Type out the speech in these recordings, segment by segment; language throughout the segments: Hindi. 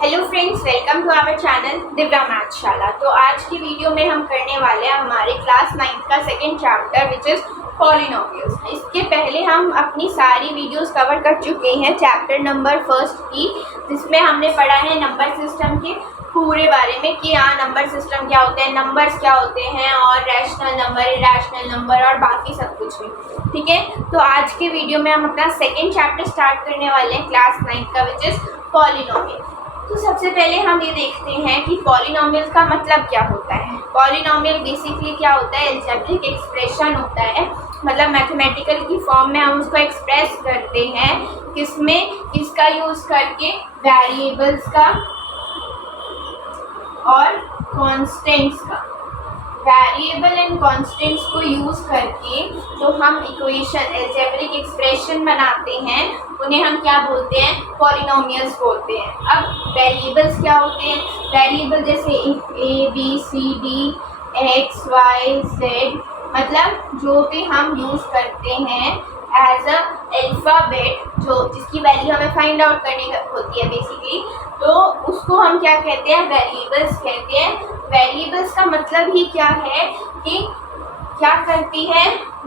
Hello friends, welcome to our channel Divya मैथशाला। तो आज की वीडियो में हम करने वाले हैं हमारे क्लास 9th का second chapter which is polynomials. इसके पहले हम अपनी सारी वीडियोस कवर कर चुके हैं चैप्टर नंबर फर्स्ट की, जिसमें हमने पढ़ा है नंबर सिस्टम के पूरे बारे में कि हाँ नंबर सिस्टम क्या होते हैं, नंबर्स क्या होते हैं और रैशनल नंबर, इरैशनल नंबर और बाकी सब कुछ भी। ठीक है, तो आज के वीडियो में हम अपना सेकेंड चैप्टर स्टार्ट करने वाले हैं क्लास 9th का विच इज़ पॉलिनोमियल। तो सबसे पहले हम ये देखते हैं कि पॉलिनोमियल का मतलब क्या होता है। पॉलिनोमियल बेसिकली क्या होता है, अलजेब्रिक एक्सप्रेशन होता है, मतलब मैथमेटिकल की फॉर्म में हम उसको एक्सप्रेस करते हैं किसमें, किसका यूज़ करके, वेरिएबल्स का और कॉन्स्टेंट्स का। वेरिएबल एंड कॉन्स्टेंट्स को यूज़ करके जो हम इक्वेशन अलजेब्रिक एक्सप्रेशन बनाते हैं उन्हें हम क्या बोलते हैं, पॉलिनोमियल्स बोलते हैं। अब वेरिएबल्स क्या होते हैं, वेरिएबल जैसे A B C D X Y Z, मतलब जो भी हम यूज़ करते हैं एज अ अल्फ़ाबेट, जो जिसकी वैल्यू हमें फाइंड आउट करनी होती है बेसिकली, तो उसको हम क्या कहते हैं, वेरिएबल्स कहते हैं। वेरिएबल्स का मतलब ही क्या है कि क्या करती है,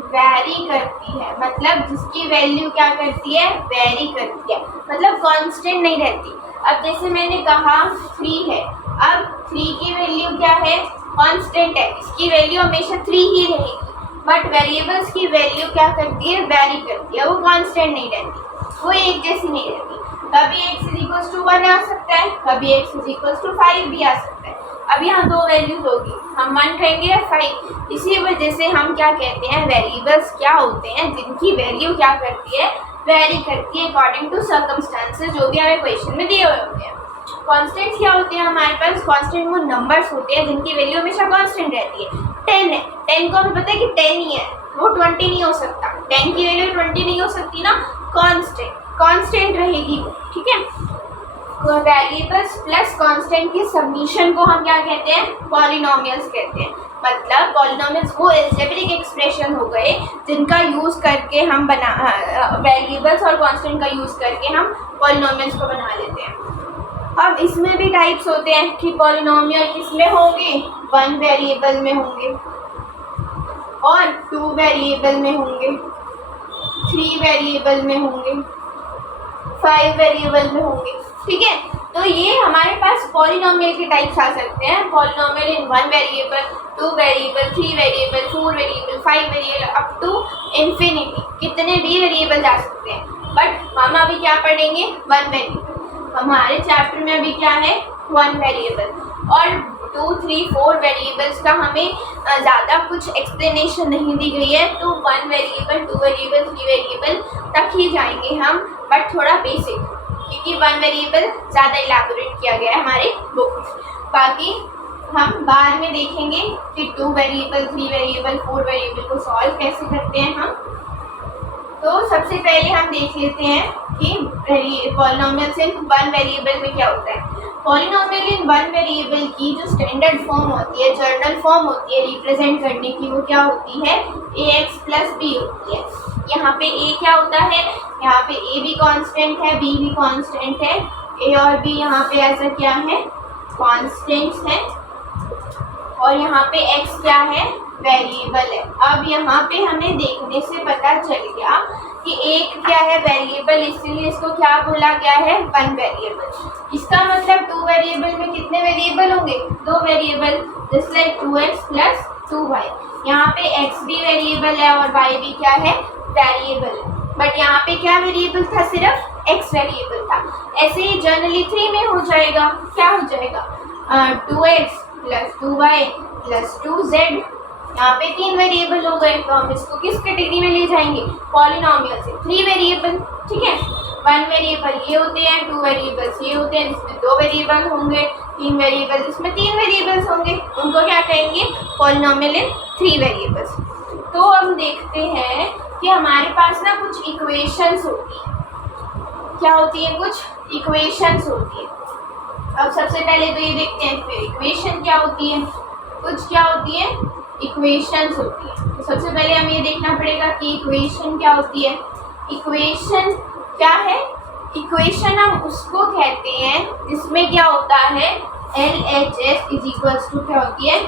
वैरी करती है, मतलब जिसकी वैल्यू क्या करती है, वैरी करती है, मतलब कांस्टेंट नहीं रहती। अब जैसे मैंने कहा 3 है, अब 3 की वैल्यू क्या है, कांस्टेंट है, इसकी वैल्यू हमेशा 3 ही रहेगी। बट वेरिएबल्स की वैल्यू क्या करती है, वैरी करती है, वो कांस्टेंट नहीं रहती, वो एक जैसी नहीं रहती। कभी x=1 आ सकता है, कभी x=5 भी आ सकता है। अब यहाँ दो वैल्यूज होगी, हम 1 कहेंगे या 5। इसी वजह से हम क्या कहते हैं, वेरिएबल्स क्या होते हैं जिनकी वैल्यू क्या करती है, वेरी करती है अकॉर्डिंग टू सर्कमस्टांसेस जो भी हमें क्वेश्चन में दिए हुए होते हैं। कॉन्स्टेंट्स क्या होते हैं हमारे पास, कॉन्स्टेंट वो नंबर्स होते हैं जिनकी वैल्यू हमेशा कॉन्स्टेंट रहती है। 10 है, 10 को हमें पता है कि 10 ही है, वो 20 नहीं हो सकता, 10 की वैल्यू 20 नहीं हो सकती ना, कांस्टेंट रहेगी वो। ठीक है, तो वेरिएबल्स प्लस कांस्टेंट के सबमिशन को हम क्या कहते हैं, पॉलिनोमियल्स कहते हैं। मतलब पॉलिनोमियल्स वो अलजेब्रिक एक्सप्रेशन हो गए जिनका यूज़ करके हम वेरिएबल्स और कांस्टेंट का यूज़ करके हम पॉलिनोमियल्स को बना लेते हैं। अब इसमें भी टाइप्स होते हैं कि पॉलिनोमियल किसमें होंगे, 1 वेरिएबल में होंगे और 2 वेरिएबल में होंगे, 3 वेरिएबल में होंगे, 5 वेरिएबल में होंगे। ठीक है, तो ये हमारे पास पॉलिनोमियल के टाइप्स आ सकते हैं। Polynomial in 1 variable, 2 variable, 3 variable, 4 variable, 5 variable, up to infinity, कितने भी वेरिएबल आ सकते हैं। बट हम अभी क्या पढ़ेंगे, 1 वेरिएबल। हमारे चैप्टर में अभी क्या है, 1 वेरिएबल और 2, 3, 4 वेरिएबल्स का हमें ज़्यादा कुछ एक्सप्लेनेशन नहीं दी गई है, तो 1 वेरिएबल, 2 वेरिएबल, 3 वेरिएबल तक ही जाएंगे हम, बट थोड़ा बेसिक, क्योंकि 1 वेरिएबल ज़्यादा इलैबोरेट किया गया है हमारे बुक में। बाकी हम बाद में देखेंगे कि 2 वेरिएबल, 3 वेरिएबल, 4 वेरिएबल को सॉल्व कैसे करते हैं हम। तो सबसे पहले हम देख लेते हैं कि पॉलिनोमियल्स इन 1 वेरिएबल में क्या होता है। पॉलिनोमियल इन 1 वेरिएबल की जो स्टैंडर्ड फॉर्म होती है, जर्नल फॉर्म होती है रिप्रेजेंट करने की, वो क्या होती है, ax + b होती है। यहाँ पे a क्या होता है, यहाँ पे a भी कांस्टेंट है, b भी कांस्टेंट है, a और b यहाँ पे ऐसा क्या है, कांस्टेंट्स है, और यहाँ पे x क्या है, वेरिएबल है। अब यहाँ पे हमें देखने से पता चल गया कि एक क्या है, वेरिएबल, इसीलिए इसको क्या बोला गया है, 1 वेरिएबल। इसका मतलब 2 वेरिएबल में कितने वेरिएबल होंगे, 2 variable, just like 2x + 2y। यहाँ पे x भी वेरिएबल है और y भी क्या है, वेरिएबल है। बट यहाँ पे क्या वेरिएबल था, सिर्फ x वेरिएबल था। ऐसे ही जनरली 3 में हो जाएगा, क्या हो जाएगा, 2x + 2y + 2z। यहाँ पे 3 वेरिएबल हो गए, तो हम इसको किस कैटेगरी में ले जाएंगे, पॉलिनोमियल से 3 वेरिएबल। ठीक है, 1 वेरिएबल ये होते हैं, 2 वेरिएबल्स ये होते हैं जिसमें 2 वेरिएबल होंगे, 3 वेरिएबल जिसमें 3 वेरिएबल्स होंगे, उनको क्या कहेंगे, पॉलिनोमियल इन 3 वेरिएबल्स। तो हम देखते हैं कि हमारे पास ना कुछ इक्वेशंस होती हैं। क्या होती है, कुछ इक्वेशंस होती है। अब सबसे पहले तो ये देखते हैं फिर इक्वेशन क्या होती है, कुछ क्या होती है, इक्वेशंस होती है। तो सबसे पहले हमें ये देखना पड़ेगा कि इक्वेशन क्या होती है। इक्वेशन क्या है, इक्वेशन हम उसको कहते हैं जिसमें क्या होता है, LHS इज इक्वल्स टू क्या होती है,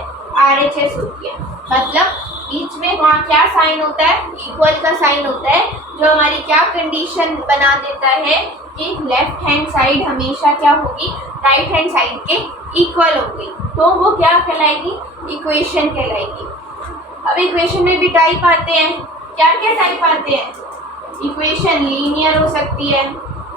RHS होती है। मतलब बीच में वहाँ क्या साइन होता है, इक्वल का साइन होता है, जो हमारी क्या कंडीशन बना देता है कि लेफ्ट हैंड साइड हमेशा क्या होगी, राइट हैंड साइड के इक्वल होगी, तो वो क्या कहलाएगी, इक्वेशन कहलाएगी। अब इक्वेशन में भी टाइप आते हैं, क्या क्या टाइप आते हैं, इक्वेशन लीनियर हो सकती है,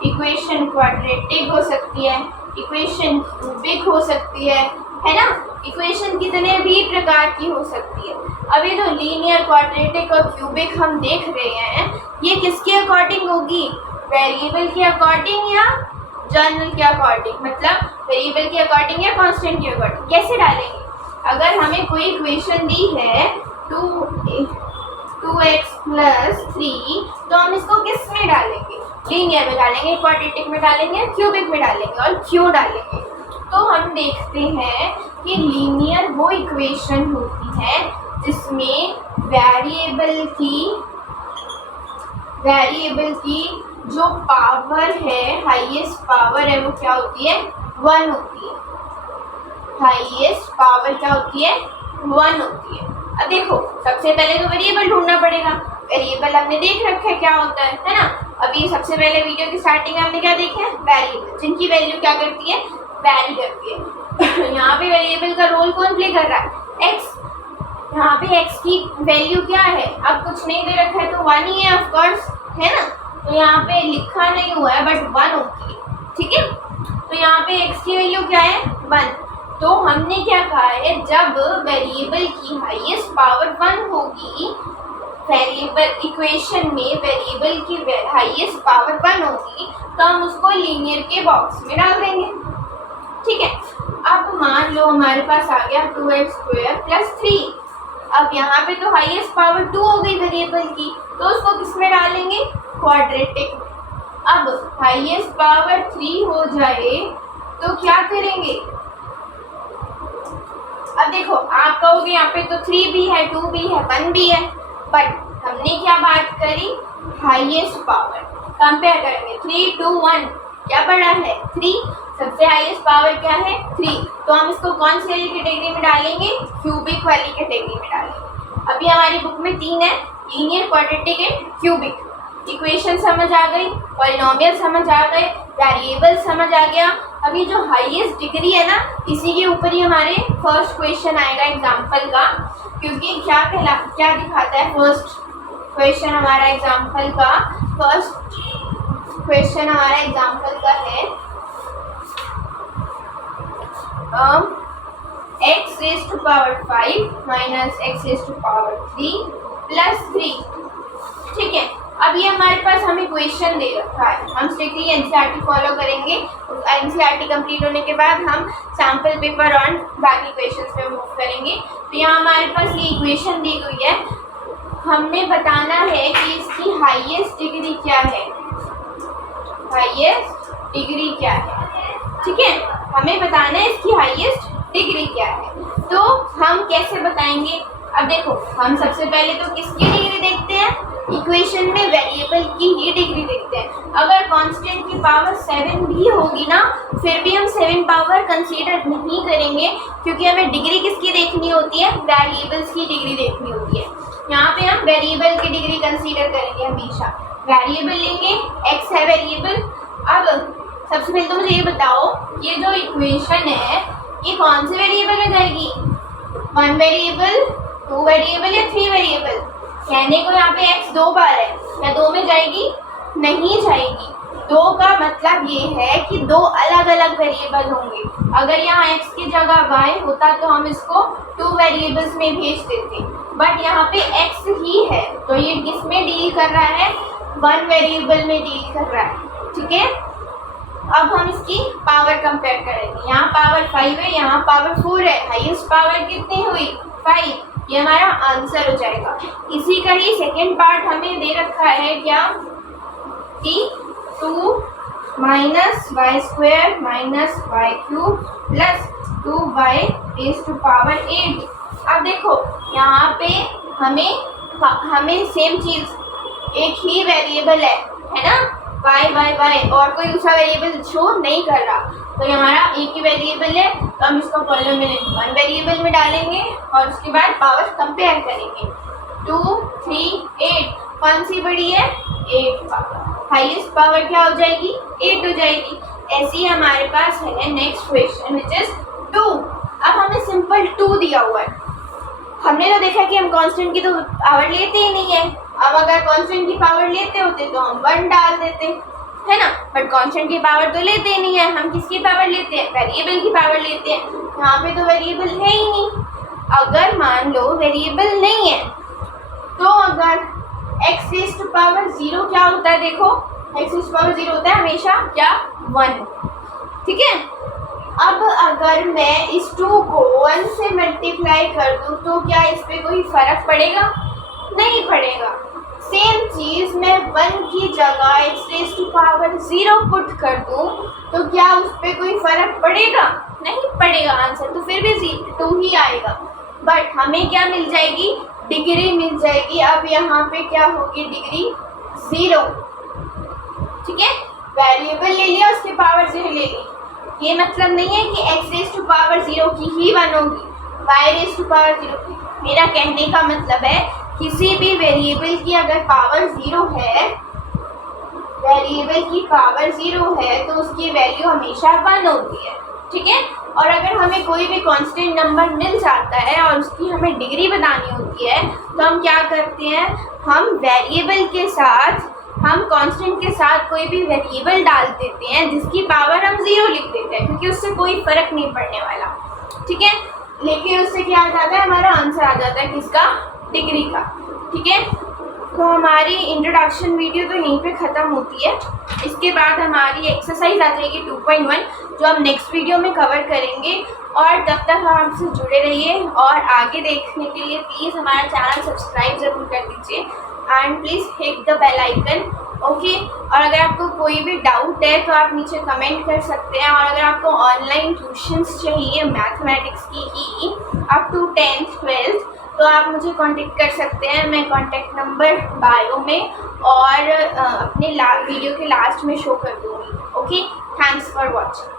इक्वेशन क्वाड्रेटिक हो सकती है, इक्वेशन क्यूबिक हो सकती है ना। इक्वेशन कितने भी प्रकार की हो सकती है। अब ये जो लीनियर, क्वाड्रेटिक और क्यूबिक हम देख रहे हैं, ये किसके अकॉर्डिंग होगी, वेरिएबल के अकॉर्डिंग या जर्नल के अकॉर्डिंग, मतलब वेरिएबल के अकॉर्डिंग या कांस्टेंट के अकॉर्डिंग। कैसे डालेंगे, अगर हमें कोई इक्वेशन दी है 2x + 3, तो हम इसको किस में डालेंगे, लीनियर में डालेंगे, क्वाड्रेटिक में डालेंगे, क्यूबिक में डालेंगे, और क्यों डालेंगे। तो हम देखते हैं कि लीनियर वो इक्वेशन होती है जिसमें वेरिएबल की जो पावर है, हाईएस्ट पावर है, वो क्या होती है, 1 होती है। हाईएस्ट पावर क्या होती है, 1 होती है। अब देखो, सबसे पहले तो वेरिएबल ढूंढना पड़ेगा। वेरिएबल हमने देख रखा है क्या होता है ना। अभी सबसे पहले वीडियो की स्टार्टिंग में हमने क्या देखा है, वेरिएबल, जिनकी वैल्यू क्या करती है, वैरी करती है। यहाँ पे वेरिएबल का रोल कौन प्ले कर रहा है, एक्स। यहाँ पे एक्स की वैल्यू क्या है, अब कुछ नहीं दे रखा है तो 1 ही है, ऑफ कोर्स, है ना। तो यहाँ पे लिखा नहीं हुआ है बट 1 होती है, ठीक है। तो यहाँ पे एक्स की वैल्यू क्या है, 1। तो हमने क्या कहा है, जब वेरिएबल की हाईएस्ट पावर 1 होगी, वेरिएबल इक्वेशन में वेरिएबल की हाईएस्ट पावर 1 होगी, तो हम उसको लीनियर के बॉक्स में डाल देंगे, ठीक है। अब मान लो हमारे पास आ गया 2x² + 3। अब यहाँ पे तो हाईएस्ट पावर 2 हो गई वेरिएबल की, तो उसको किस में डालेंगे, क्वाड्रेटिक में। अब हाईएस्ट पावर 3 हो जाए तो क्या करेंगे, अब देखो आप कहोगे यहाँ पे तो 3 भी है, 2 भी है, 1 भी है, बट हमने क्या बात करी, हाईएस्ट पावर कंपेयर करेंगे। 3, 2, 1 क्या बड़ा है, 3। सबसे हाईएस्ट पावर क्या है, 3। तो हम इसको कौन सी वाली कैटेगरी में डालेंगे, क्यूबिक वाली कैटेगरी में डालेंगे। अभी हमारी बुक में 3 है, linear, quadratic and cubic. Equation समझ आ गई, पॉलिनोमियल समझ आ गए, वेरिएबल समझ आ गया। अभी जो हाईएस्ट डिग्री है ना, इसी के ऊपर ही हमारे फर्स्ट क्वेश्चन आएगा एग्जाम्पल का, क्योंकि क्या दिखाता है फर्स्ट क्वेश्चन हमारा एग्जाम्पल का। फर्स्ट क्वेश्चन हमारा एग्जाम्पल का है x⁵ - x⁵3 + 3, ठीक है। अब ये हमारे पास हमें क्वेश्चन दे रखा है, हम स्ट्रिक्टली एनसीईआरटी फॉलो करेंगे। एनसीईआरटी कंप्लीट होने के बाद हम सैम्पल पेपर और बाकी क्वेश्चंस पे मूव करेंगे। तो यहाँ हमारे पास ये इक्वेशन दी गई है, हमें बताना है कि इसकी हाईएस्ट डिग्री क्या है, हाईएस्ट डिग्री क्या है, ठीक है। हमें बताना है इसकी हाईएस्ट डिग्री क्या है। तो हम कैसे बताएंगे, अब देखो हम सबसे पहले तो किसकी डिग्री देखते हैं, इक्वेशन में वेरिएबल की ही डिग्री देखते हैं। अगर कांस्टेंट की पावर 7 भी होगी ना, फिर भी हम 7 पावर कंसीडर नहीं करेंगे, क्योंकि हमें डिग्री किसकी देखनी होती है, वेरिएबल्स की डिग्री देखनी होती है। यहाँ पे हम वेरिएबल की डिग्री कंसीडर करेंगे हमेशा। वेरिएबल लेंगे, एक्स है वेरिएबल। अब सबसे पहले तो मुझे ये बताओ, ये जो इक्वेशन है ये कौन से वेरिएबल में जाएगी, 1 वेरिएबल, 2 वेरिएबल या 3 वेरिएबल। कहने को यहाँ पे x 2 बार है, क्या 2 में जाएगी, नहीं जाएगी। 2 का मतलब ये है कि 2 अलग अलग वेरिएबल होंगे। अगर यहाँ x की जगह y होता तो हम इसको 2 वेरिएबल्स में भेज देते, बट यहाँ पे x ही है, तो ये किस में डील कर रहा है, 1 वेरिएबल में डील कर रहा है, ठीक है। अब हम इसकी पावर कंपेयर करेंगे, यहाँ पावर 5 है, यहाँ पावर 4 है, हाईएस्ट पावर कितनी हुई, 5। ये हमारा आंसर हो जाएगा। इसी का ही सेकेंड पार्ट हमें दे रखा है क्या, कि 2 - y² - y³ + 2y⁸। अब देखो यहाँ पे हमें सेम चीज़, एक ही वेरिएबल है ना, y बाय y और कोई दूसरा वेरिएबल शो नहीं कर रहा, तो ये हमारा एक ही वेरिएबल है, तो हम इसको पॉलिनोमियल वन वेरिएबल में डालेंगे और उसके बाद पावर कंपेयर करेंगे। 2 3 8 कौन सी बड़ी है? 8 पावर, हाईएस्ट पावर क्या हो जाएगी? 8 हो जाएगी। ऐसे ही हमारे पास है नेक्स्ट क्वेश्चन विच इज 2। अब हमें सिंपल 2 दिया हुआ है, हमने तो देखा कि हम कांस्टेंट की तो पावर लेते ही नहीं है। अब अगर कांस्टेंट की पावर लेते होते तो हम 1 डाल देते, है ना, बट कांस्टेंट की पावर तो लेते ही नहीं है, हम किसकी पावर लेते हैं? वेरिएबल की पावर लेते हैं। यहाँ पे तो वेरिएबल है ही नहीं। अगर मान लो वेरिएबल नहीं है तो अगर x रेज़ टू पावर 0 क्या होता है? देखो x रेज़ टू पावर 0 होता है हमेशा क्या? 1, ठीक है। अब अगर मैं इस 2 को 1 से मल्टीप्लाई कर दूं तो क्या इस पे कोई फर्क पड़ेगा? नहीं पड़ेगा। सेम चीज़ मैं 1 की जगह x raise to power 0 put कर दूं तो क्या उस पे कोई फर्क पड़ेगा? नहीं पड़ेगा। आंसर तो फिर भी 2 ही आएगा, बट हमें क्या मिल जाएगी? डिग्री मिल जाएगी। अब यहाँ पे क्या होगी? डिग्री 0, ठीक है। वेरिएबल ले लिया, उसकी पावर 0 ले ली। ये मतलब नहीं है कि x रेज़ टू पावर 0 की ही 1 होगी, y रेज़ टू पावर 0 की। मेरा कहने का मतलब है किसी भी वेरिएबल की अगर पावर 0 है, वेरिएबल की पावर 0 है तो उसकी वैल्यू हमेशा 1 होती है, ठीक है। और अगर हमें कोई भी कांस्टेंट नंबर मिल जाता है और उसकी हमें डिग्री बतानी होती है तो हम क्या करते हैं? हम वेरिएबल के साथ, हम कांस्टेंट के साथ कोई भी वेरिएबल डाल देते हैं जिसकी पावर हम 0 लिख देते हैं, क्योंकि उससे कोई फर्क नहीं पड़ने वाला, ठीक है। लेकिन उससे क्या आ जाता है? हमारा आंसर आ जाता है किसका? डिग्री का, ठीक है। तो हमारी इंट्रोडक्शन वीडियो तो यहीं पे ख़त्म होती है। इसके बाद हमारी एक्सरसाइज आ जाएगी 2.1 जो हम नेक्स्ट वीडियो में कवर करेंगे। और तब तक आप हमसे जुड़े रहिए और आगे देखने के लिए प्लीज़ हमारा चैनल सब्सक्राइब ज़रूर कर दीजिए and please hit the bell icon, okay. और अगर आपको कोई भी डाउट है तो आप नीचे कमेंट कर सकते हैं। और अगर आपको ऑनलाइन ट्यूशन्स चाहिए मैथमेटिक्स की ही अप टू 10th 12th तो आप मुझे कांटेक्ट कर सकते हैं। मैं कांटेक्ट नंबर बायो में और अपने वीडियो के लास्ट में शो कर दूँगी, ओके। Thanks for watching.